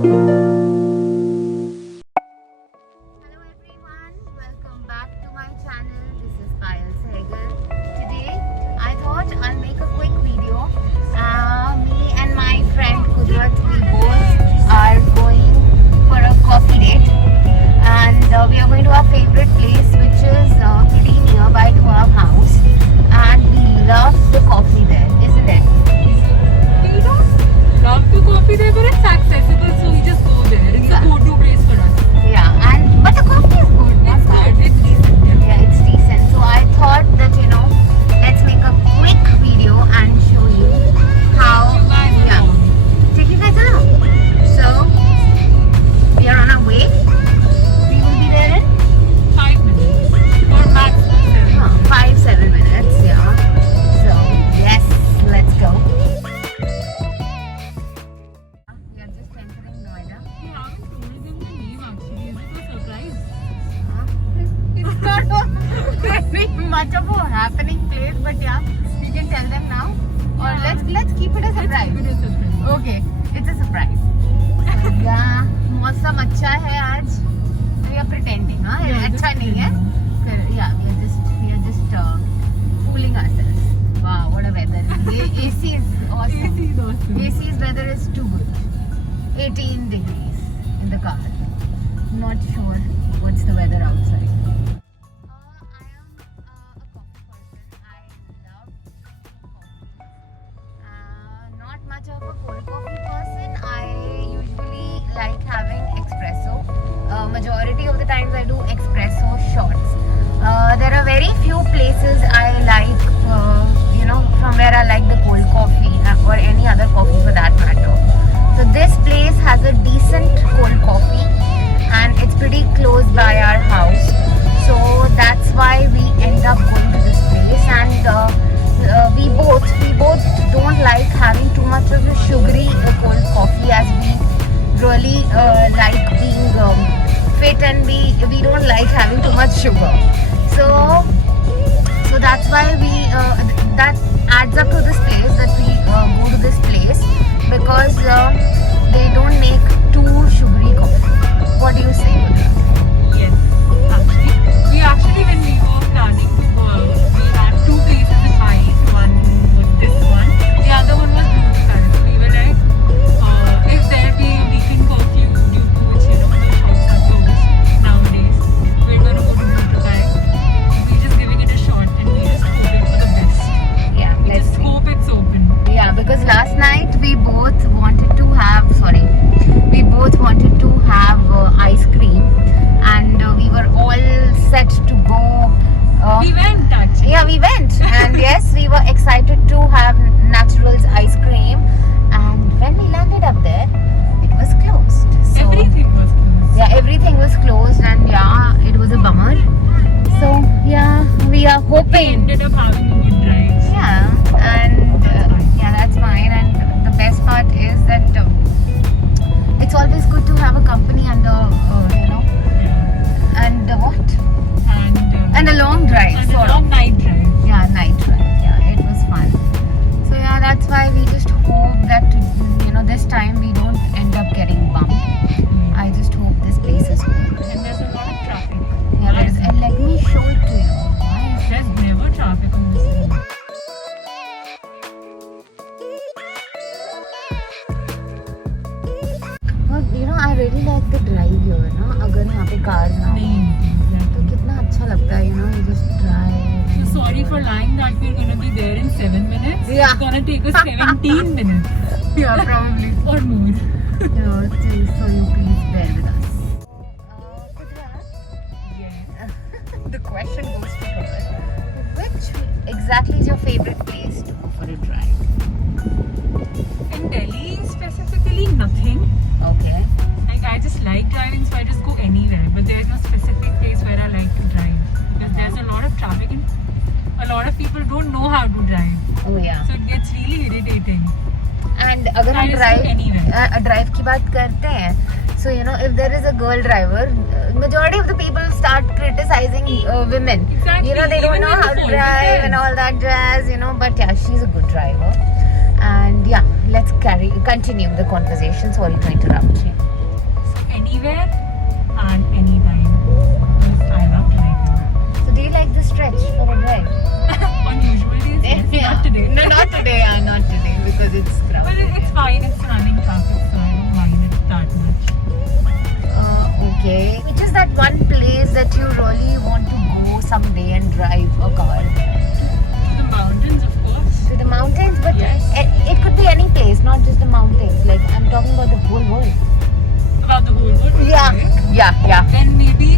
everyone, welcome back to my channel. This is Payal Sehgal. Today I thought I'll make a quick video. Me and my friend Kudrat, we both are going for a coffee date, and we are going to our favorite place, which is pretty nearby to our house, and we love the coffee there, isn't it? We don't love the coffee there, but it's accessible, so we just go there. It's a go-to place for us. Yeah, and but the coffee is good. It's good. It's decent. Yeah, it's decent. So I thought that let's make a quick video and show you how. Yeah, take you guys along. So we are on our way. We will be there in 5 minutes or max 5-7 minutes. Yeah. So yes, let's go. We are just entering Noida. We haven't told them the name actually. Is it a surprise? It's not very much of a happening place, but yeah, we can tell them now. Or let's keep it a surprise. It is a surprise. Okay, it's a surprise. So, yeah, मौसम अच्छा है आज. We are pretending, हाँ? Yeah, अच्छा नहीं है. Yeah, we are just fooling ourselves. Wow, what a weather! AC is awesome. AC is awesome. AC's weather is too good. 18 degrees in the car. Not sure what's the weather outside. I am a coffee person. I love coffee. Not much of a cold coffee person. I usually like having espresso. Majority of the times I do espresso shots. There are very few places I like, from where I like the cold coffee or any other coffee for that matter. So this place has a decent cold coffee, and it's pretty close by our house. So that's why we end up going to this place, and we both don't like having too much of a sugary cold coffee, as we really like being fit, and we don't like having too much sugar. So that's why that adds up to this place, that we go to this place, because they don't make too sugary coffee. What do you say with that? Yes. Actually, when we were planning to go out, we had two places in mind. One was this one. The other one was Blue Sky. So we were like, if there be a weekend curfew due to which, the shops are closed nowadays, we're going to go to Blue Sky. We're just giving it a shot, and we're just hoping for the best. Yeah, We let's just see. hope it's open. Yeah, because last night we both wanted to have ice cream, and we were all set to go. We went actually. Yeah, we went, and yes, we were excited to have Naturals ice cream. And when we landed up there, it was closed. So Everything was closed. yeah, everything was closed, and yeah, it was a bummer. So yeah, we are We hoping. ended up having a good drive. Yeah, and yeah, that's fine. And the best part is that it's always good to have a company and what? And a long drive, And sort a of. long night drive. Yeah, night drive. Yeah, it was fun. So yeah, that's why we just hope that this time we don't end up getting bumped. I just hope this place is good. And there's a lot of traffic. Yeah, there is. And let me show it to you. There's never traffic on this road. I really like the drive here, ना अगर यहाँ पे cars ना हो नहीं. तो कितना अच्छा लगता है, you just drive. So sorry for lying that we're gonna be there in 7 minutes. Yeah. It's gonna take us 17 minutes Yeah, probably. or more. So you please bear with us. Yeah. The question goes to her. Which exactly is your favorite place to go for a drive? In Delhi specifically, nothing. Okay. Like I just like driving, so I just go anywhere. But there's no specific place where I like to drive because there's a lot of traffic and a lot of people don't know how to drive. Oh yeah. So it gets really irritating. And अगर हम I just go anywhere. drive की बात करते हैं, so if there is a girl driver, majority of the people start criticizing women. Exactly. They don't Even know with how the to fault, drive yes. and all that jazz, but yeah, she's a good driver. And yeah, let's continue the conversation. Sorry to interrupt you. anywhere and anytime. Because I love driving. So do you like the stretch for a drive? On usual days, yes. Not today. No, not today. Not today because it's But crowded. it's fine. It's running traffic, so I don't mind it that much. Okay. Which is that one place that you really want to go someday and drive a car? To the mountains, of course. To the mountains, but Yes. it could be any place, not just the mountains. Like I'm talking about the whole world. About the whole world. Yeah. Okay. Yeah. Then maybe,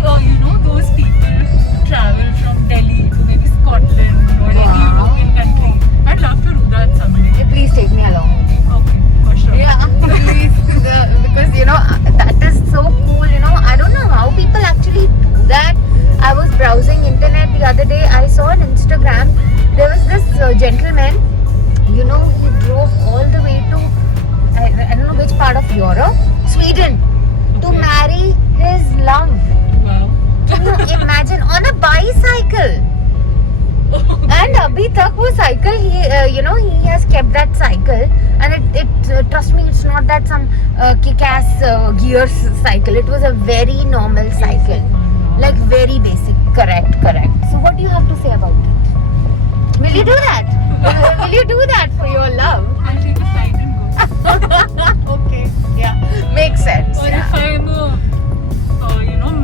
those people who travel from Delhi to maybe Scotland or any Wow. European country. I'd love to do that someday. Hey, please take me along. Okay, for sure. Yeah, please. Because that is so cool. I don't know how people actually do that. I was browsing internet the other day. I saw on Instagram there was this gentleman. He drove all the way to I don't know which part of Europe, Sweden, to Okay. marry his love. Wow. Imagine on a bicycle. And abhi tak wo cycle, he has kept that cycle, and it trust me, it's not that some kick-ass gears cycle. It was a very normal cycle, like very basic. Correct. So what do you have to say about it? Will you do that? Will you do that for your love? I'll take a flight and go. Okay, yeah, makes sense. Or Yeah. if I'm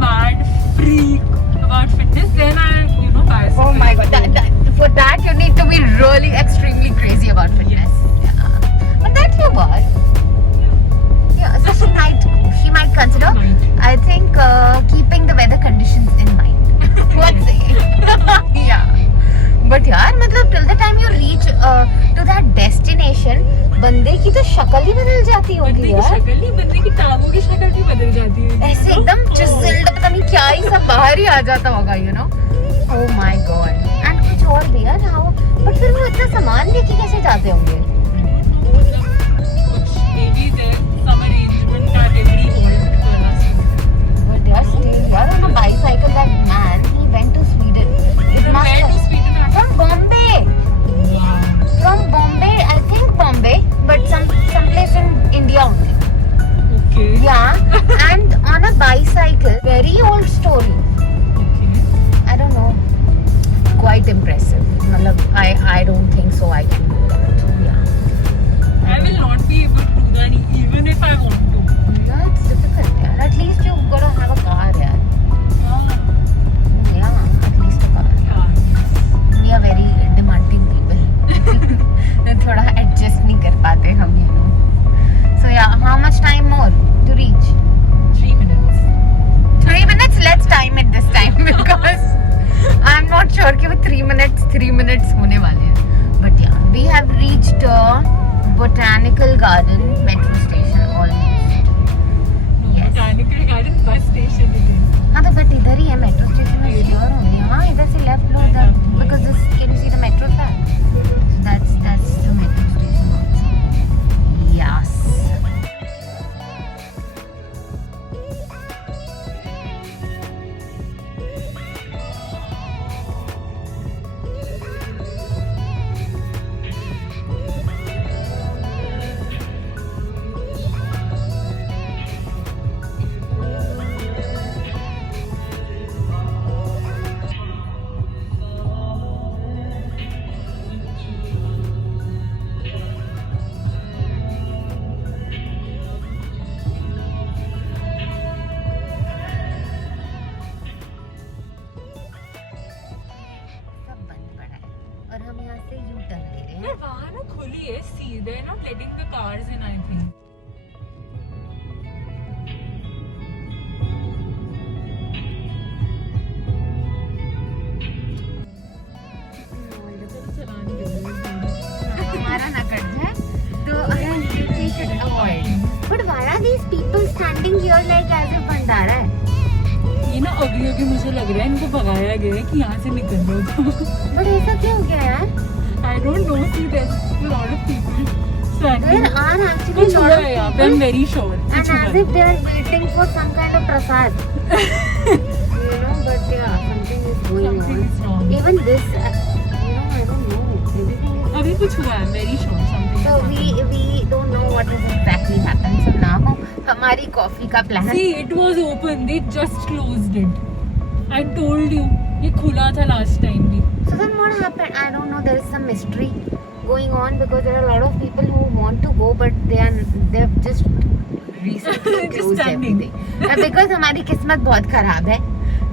mad freak about fitness, then I'll, bicycle. Oh my god, for that you need to be really extremely crazy about fitness. Yeah. But that you are. Yeah, so she might consider, I think, keeping the weather conditions in mind. What's it? Yeah. But yaar, matlab till the time you reach to that destination, बंदे की तो शक्ल ही बदल जाती होगी बंदे की यार. शक्ल नहीं, बंदे की टांगों की शक्ल भी बदल जाती है. ऐसे एकदम चिज़ल्ड, पता नहीं क्या ही सब बाहर ही आ जाता होगा. Oh my god. And कुछ और भी यार, how? But फिर वो इतना सामान लेके कैसे जाते होंगे? कुछ maybe there some arrangement at every halt for us. But yaar, still yaar, on a bicycle, that man, he went to Sweden. It From must where to have- Sweden? From Bombay. Wow. From Bombay, I think Bombay, but some place in India only. Okay. Yeah, and on a bicycle, very old story. Okay. I don't know. Quite impressive. Matlab, I don't think so I can do that. Yeah. I will not be able to do that even if I want to. That's difficult, yeah. At least you gotta have a car, yeah. Yeah, at least a car. Yeah. We are very demanding people. थोड़ा adjust नहीं कर पाते हम, So yeah, how much time more to reach? 3 minutes. 3 minutes? Let's time it this time because I'm not sure कि वो 3 minutes होने वाले हैं. But yeah, we have reached Botanical Garden metro station almost. No, Yes. Botanical Garden bus station it is. हाँ तो but इधर ही है metro station में sure होंगे. हाँ इधर से left लो इधर because this can you see the metro track? So that's the metro station also. Yes. और हम यहाँ से यू टर्न ले रहे हैं. यार वहाँ ना खुली है सीधे, not letting the cars in, I think. हमारा ना कट जाए तो we should avoid. But why are these people standing here like as if भंडारा है? ये ना अभी मुझे लग रहा है इनको भगाया गया है कि यहाँ से निकल लो तो. But ऐसा क्यों हो गया यार? I don't know, see there's a lot of people standing. There are actually कुछ lot हुआ of है यहाँ पे, I'm people very sure. and कुछ हुआ as है. if they are waiting for some kind of prasad. But yeah, something is going Something on. is wrong. Even this, I don't know. Everything is. अभी कुछ हुआ है, very sure something. So we don't know what has exactly happened. So now हम हमारी coffee का plan. See, it was open. They just closed it. I told you. ये खुला था last time भी. So then what happened? I don't know. There is some mystery going on because there are a lot of people who want to go, but they've just recently Just closed standing. everything. because हमारी किस्मत बहुत खराब है,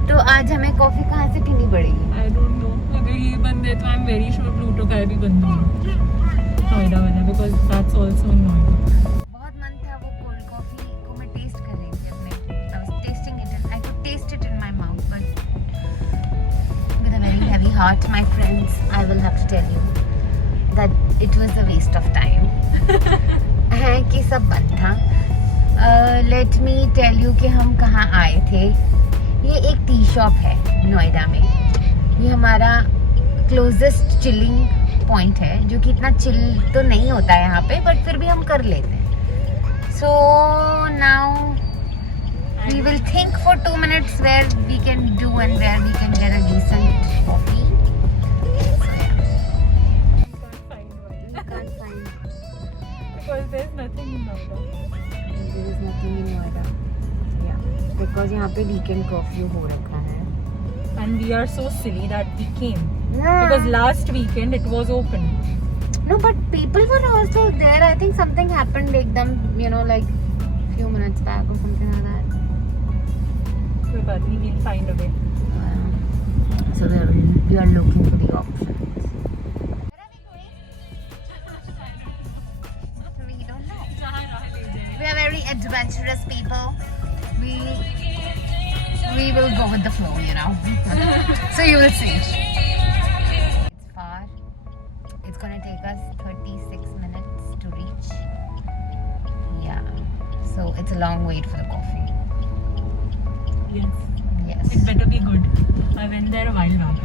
तो आज हमें coffee कहाँ से पीनी पड़ेगी? I don't know. अगर ये बंद है तो I'm very sure Pluto का भी बंद होगा. नोएडा वाला because that's also in Noida. बहुत मन था वो कोल्ड कॉफी को मैं टेस्ट कर रही थी अपने. I was tasting it and I could taste it in my mouth, but with a very heavy heart, my friends, I will have to tell you that it was a waste of time. है कि सब बंद था. Let me tell you कि हम कहाँ आए थे. ये एक टी शॉप है नोएडा में. ये हमारा क्लोजेस्ट चिलिंग पॉइंट है, जो कि इतना चिल तो नहीं होता है यहाँ पे, बट फिर भी हम कर लेते हैं. So now we will think for 2 minutes where we can do and where we can get a decent coffee. So yeah, Can't find one. we can't find. Because there's nothing in Noida. There is nothing in Noida. Yeah, because यहाँ पे weekend curfew हो रखा है. And we are so silly that we came. Yeah. Because last weekend it was open. No, but people were also there. I think something happened like them, like few minutes back or something like that. कोई बात नहीं, we'll find a way. So we are looking for the options. We don't know. We are very adventurous people. We will go with the flow, So you will see. It's far. It's gonna take us 36 minutes to reach. Yeah. So it's a long wait for the coffee. Yes. Yes. It better be good. I went there a while back.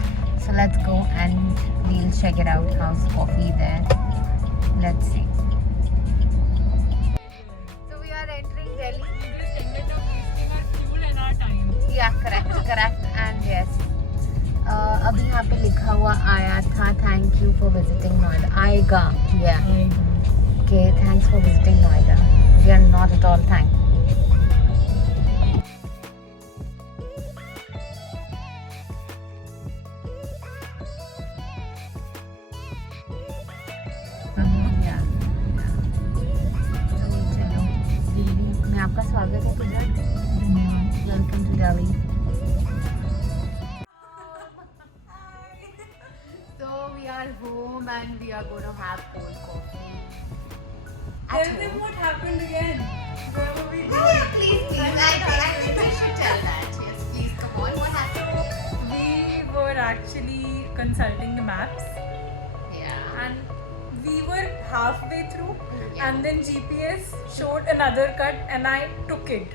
So let's go and we'll check it out. How's the coffee there? Let's see. So we are entering Delhi. We just ended up wasting our fuel and our time. Yeah, correct. And yes. अभी यहाँ पे लिखा हुआ आया था, thank you for visiting Noida. आएगा. Yeah. Okay, thanks for visiting Noida. We are not at all thank. Yeah. So चलो दिल्ली में आपका स्वागत है कुदरत. धन्यवाद. Welcome to Delhi. So we are home and we are going to have cold coffee. At Tell them home. what happened again. Where were we Yeah, going? please. I think we should tell that. Yes, please. Come on. What happened? We were actually consulting the maps Yeah. and we were halfway through Yeah. and then GPS showed another cut and I took it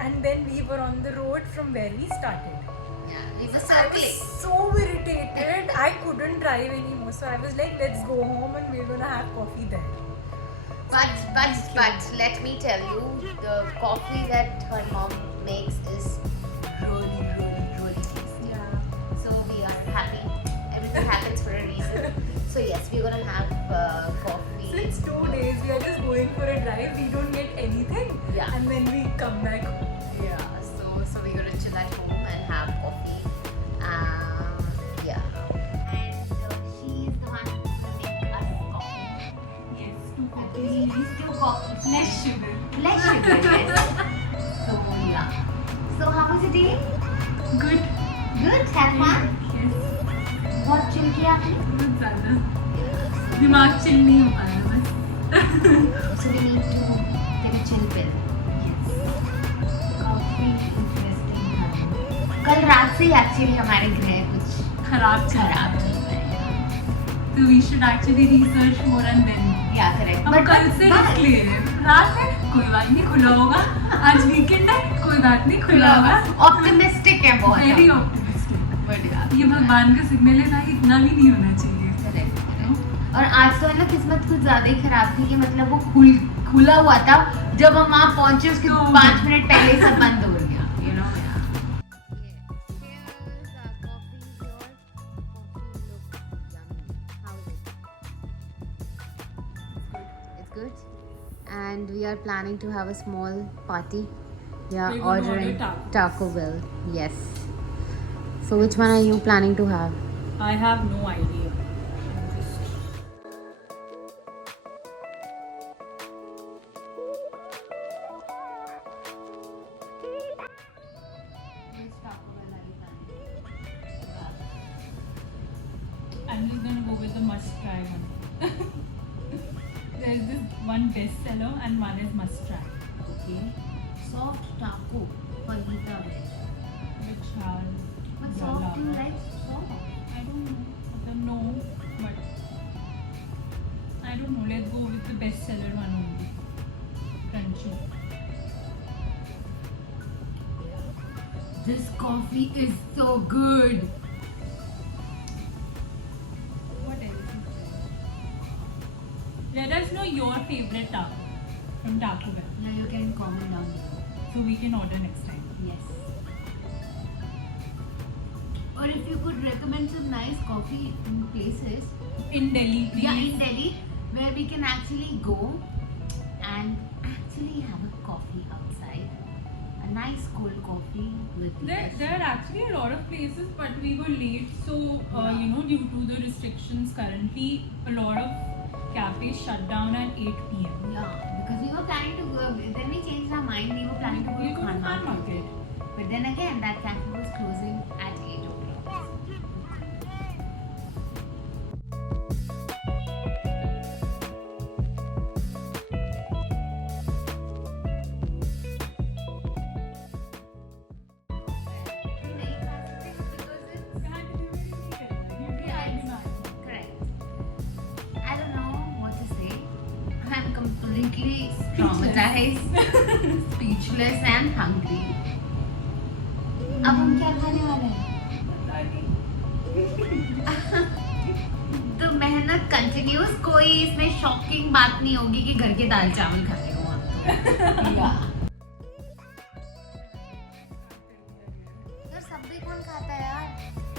and then we were on the road from where we started. Yeah. We were I was circling. so irritated. I couldn't drive anymore. So I was like, let's go home and we're gonna have coffee there. But let me tell you, the coffee that her mom makes is really tasty. Yeah. So we are happy. Everything happens for a reason. So yes, we're gonna have coffee. Since 2 days we are just going for a drive. We don't get anything. Yeah. And then we come back home. Yeah. So we're gonna chill at home and have coffee. Yeah. And she's the one who will make us coffee. Yes, 2 Please do coffee. Less sugar. Less sugar. Yes. So yeah. So how was your day? Good. Good. Have fun. Yes. बहुत chill किया आपने? बहुत ज़्यादा. दिमाग chill नहीं हो पाया बस. So we need to take a chill pill. काफी interesting था. कल रात से एक्चुअली हमारे ग्रह कुछ खराब चल खराब चल रहे हैं. So we should actually research more and then. या करेक्ट. हम कल से रिस्क ले रहे हैं. रात है कोई बात नहीं खुला होगा. आज वीकेंड है कोई बात नहीं खुला होगा. ऑप्टिमिस्टिक है बहुत. Very optimistic. बढ़िया. ये भगवान का सिग्नल है भाई इतना भी नहीं होना चाहिए. और आज तो है ना किस्मत कुछ ज्यादा ही खराब थी कि मतलब वो खुला हुआ था, जब हम वहाँ पहुंचे उसके 5 मिनट पहले सब बंद हो गया. It's good. and we are planning to have a small party. We are We're gonna order ordering tacos. Taco Bell. Yes. So which one are you planning to have? I have no idea. I'm just... I'm just gonna go with the must try one. There's this one bestseller and one is must try. Okay. Soft taco fajita bread. Which has But the soft, you lava. like soft? I don't know. No, but I don't know. Let's go with the bestseller one only. Crunchy. This coffee is so good. What else is there? Let us know your favorite taco from Taco Bell, Yeah, you can comment down below. so we can order next time. Yes. Or if you could recommend some nice coffee places. In Delhi, please. Yeah, in Delhi, where we can actually go and actually have a coffee outside. A nice cold coffee with There are actually a lot of places, but we were late, so due to the restrictions currently, a lot of cafes shut down at 8 p.m. Yeah, because we were planning to go, then we changed our mind, we were planning to go We to go to Khan Khan Market. Market. But then again, that cafe was closing at 8 o'clock. Correct. I don't know what to say. I'm completely traumatized, speechless and hungry. अब हम क्या खाने वाले हैं? तो मेहनत continuous, कोई इसमें शॉकिंग बात नहीं होगी कि घर के दाल चावल खाते हो आप तो। यार सब्जी कौन खाता है यार?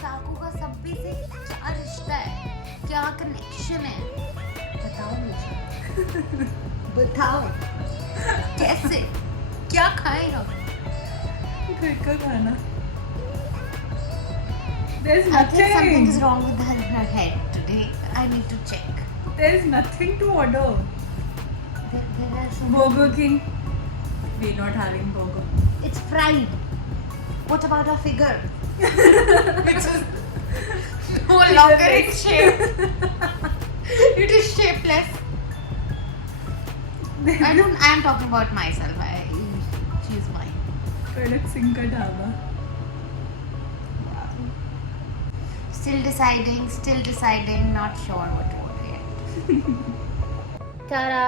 चाकू का सब्जी से क्या रिश्ता है? क्या कनेक्शन है? बताओ मुझे। बताओ कैसे? क्या खाएं हम? घर का खाना. There's I think something is nothing. wrong with her head today. I need to check. There's nothing to order. There are some. Burger King. We're not having burger. It's fried. What about our figure? Which is no longer in shape. It is shapeless. I am talking about myself. She's mine. Kadak Singh ka dhaba. Still deciding, not sure what to order yet. Ta-da!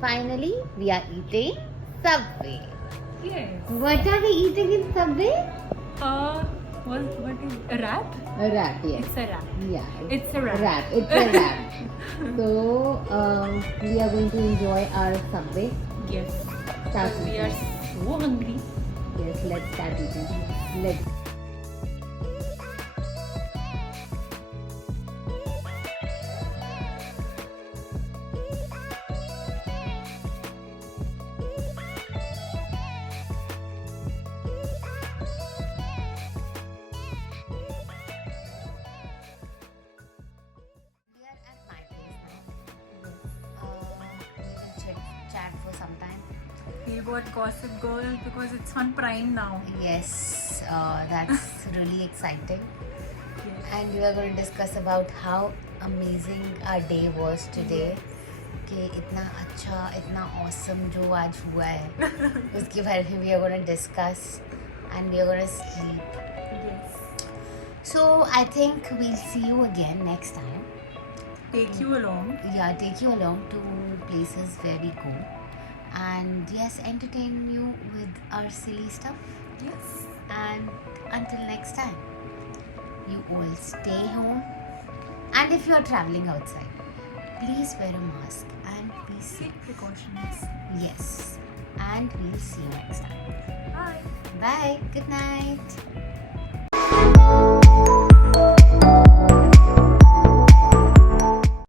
Finally, we are eating Subway. Yes. What are we eating in Subway? What is a wrap? A wrap, yes. It's a wrap. Yeah. It's a wrap. It's a wrap. So, we are going to enjoy our Subway. Yes. Start We are eating. so hungry. Yes, let's start eating. Let's. We are at my place now. We will chat for some time. We got Gossip Girl because it's on Prime now. Yes, that's really exciting. Yes. And we are going to discuss about how amazing our day was today. कि इतना अच्छा, इतना awesome जो आज हुआ है, उसके बारे में we are going to discuss and we are going to sleep. Yes. So I think we'll see you again next time. Take you along. Yeah, take you along to places where we go. And yes, entertain you with our silly stuff. Yes. And until next time, you all stay home. And if you are traveling outside, please wear a mask and be safe. Take precautions. Yes. And we'll see you next time. Bye. Bye. Good night.